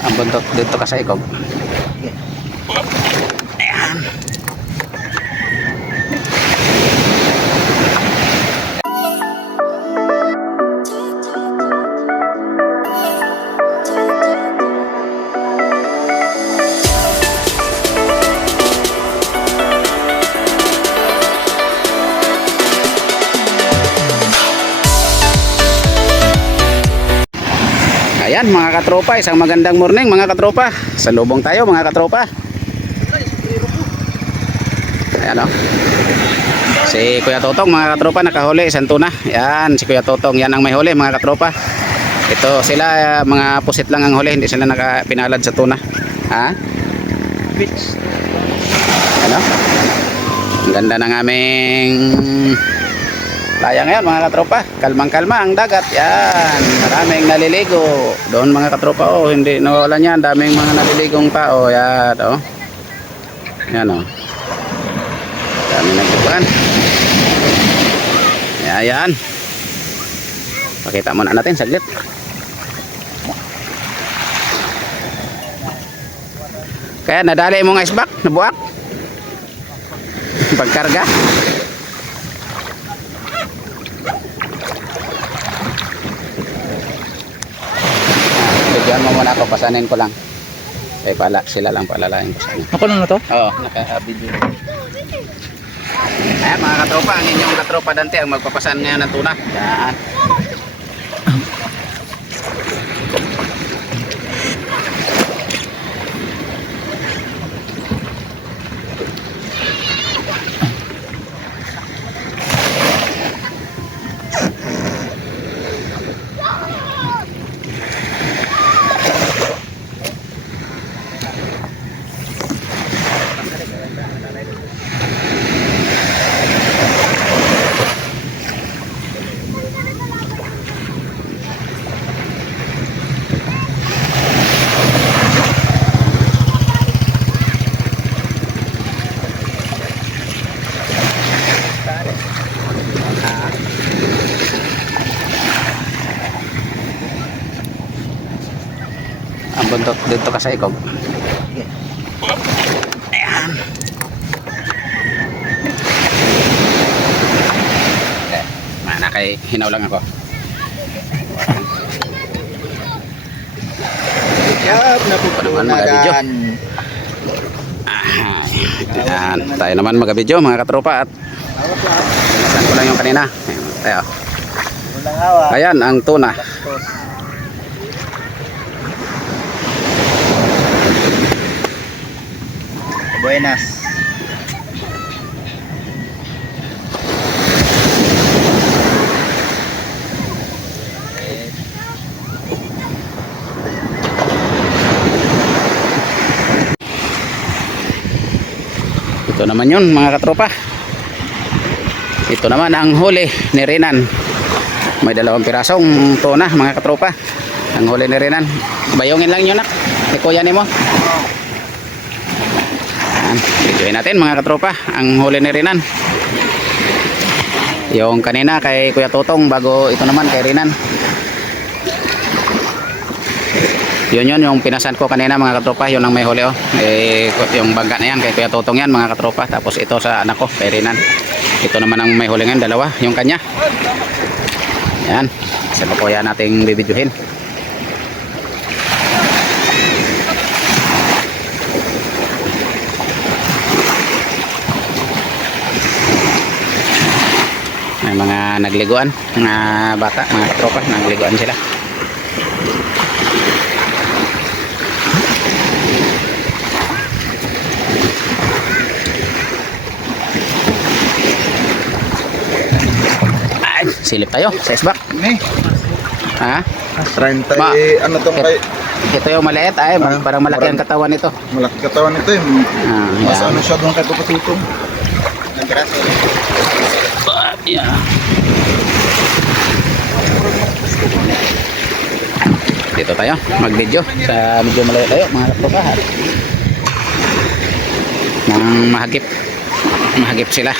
Ang buntot dito ka sa ikog. Ayan. Ayan mga katropa, isang magandang morning mga katropa. Salubong tayo mga katropa. Ayan o. Si Kuya Totong mga katropa nakahuli, isang tuna. Ayan, si Kuya Totong, yan ang may huli mga katropa. Ito sila, mga pusit lang ang huli, hindi sila pinalad sa tuna. Ha? Ayan o. Ang ganda ng aming laya ngayon mga katropa. Kalmang kalma ang dagat. Yan, maraming naliligo doon mga katropa. Oh, hindi nawala niyan, daming mga naliligong tao. Yan oh. Yan oh. Daming nagbukan. Yan. Pakita muna natin saglit. Kaya nadali mong iceberg, nabuak. Pagkarga. Bigyan mo muna ako, pasanin ko lang. Eh pala, sila lang palalain ko sa inyo. Ako na to? Oo, naka-video. Ayan mga katropa, ang inyong katropa Dante ang magpapasan ngayon ng tuna. Yan. Ang buntot dito ka sa ikog. Ayan. Okay. Kay hinaw lang ako. Yup, napupunagan. Ayan, tayo naman mag-video mga katropa at saan ko lang yung kanina. Ayan, ayan ang tuna. Buenas. Ito naman yun mga katropa. Ito naman ang huli ni Renan. May 2 pirasong tuna mga katropa. Ang huli ni Renan. Bayongin lang yun nak. Ikuya ni mo. Videoin natin mga katropa ang huli ni Renan. Yung kanina kay Kuya Totong, bago ito naman kay Renan. Yun yung pinasan ko kanina mga katropa, yun ang may huli oh. Yung bangga na yan kay Kuya Totong yan mga katropa. Tapos ito sa anak ko kay Renan. Ito naman ang may huli ngayon, 2, yung kanya. Yan, sa kuya nating bibidyohin. May mga nagliguan, mga bata, mga katropa, nagliguan sila. Ay, silip tayo sa isbak. Ha? 30, ano to kay? Ito yung maliit ay, parang malaki ang katawan nito. Malaki katawan nito eh. Mas Yan. ano siya doon kay Papatutong. Nagkaraso. Yeah. Dito tayo mag-video sa medyo malayo tayo mga katropa. Nang mahagip sila.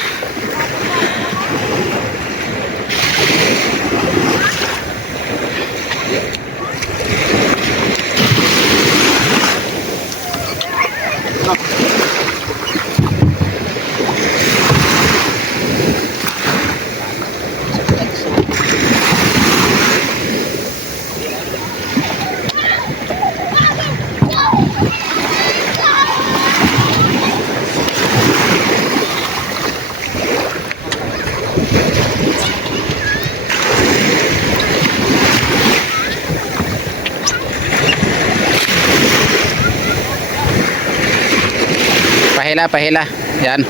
pahila, pahila. Yan.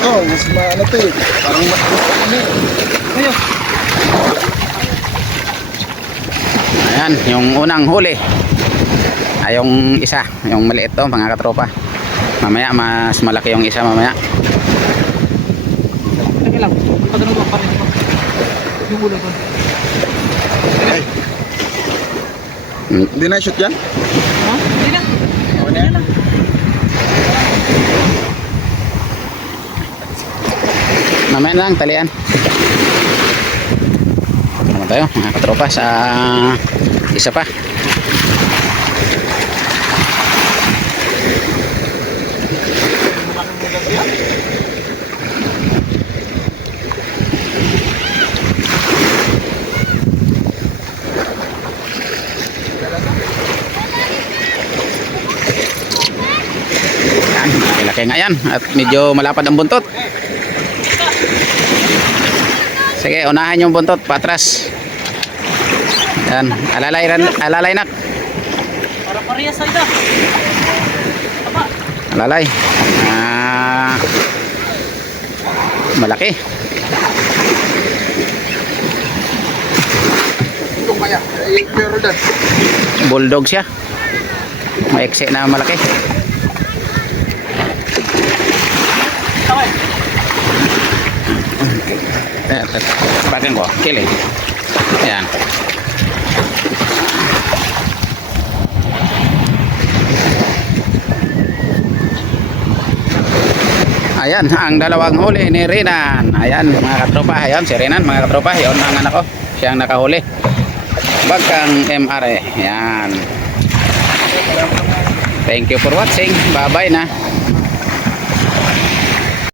Oh, mas ano to eh. Parang mas ano eh. Ayun. Ayan, yung unang huli. Ay, yung isa, yung maliit to, mga katropa. Mamaya, mas malaki yung isa mamaya. Teka lang, pagano ba pa rin ito? Yung ulo doon. Ay, Hmm. hindi na shoot yan? Ha? Hindi na. Ano yan? Mamaya na lang, talian. Naman tayo, mga katropa, sa isa pa. Yan, laki nga yan. At medyo malapad ang buntot. Sige, unahan yung buntot, patras. Yan, alalay nak. Para parehas sa ida. Tama. Alalay. Malaki. Ito kaya. Ay, pero dad. Bulldog siya. Maiksi na malaki. Tama. Bakit ko? Kiling. Yan. Ayan, ang dalawang huli ni Renan. Ayan, mga katropa. Ayan, si Renan, mga katropa. Yun ang anak ko. Siya ang nakahuli. Bagkang MRE. Ayan. Thank you for watching. Bye-bye na.